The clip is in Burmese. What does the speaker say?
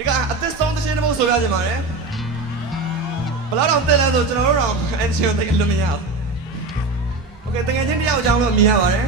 ဒီကအသက်ဆုံးသချင်းတစ်ပုဒ်ဆိုရကြပါမယ်ဘလောက်တော့တက်လဲဆိုကျွန်တော်တို့တော့အန်ချီကိုတိတ်လို့မရဘူးโอเคတကယ်ချင်းတယောက်အကြောင်းလို့မြင်ရပါတယ်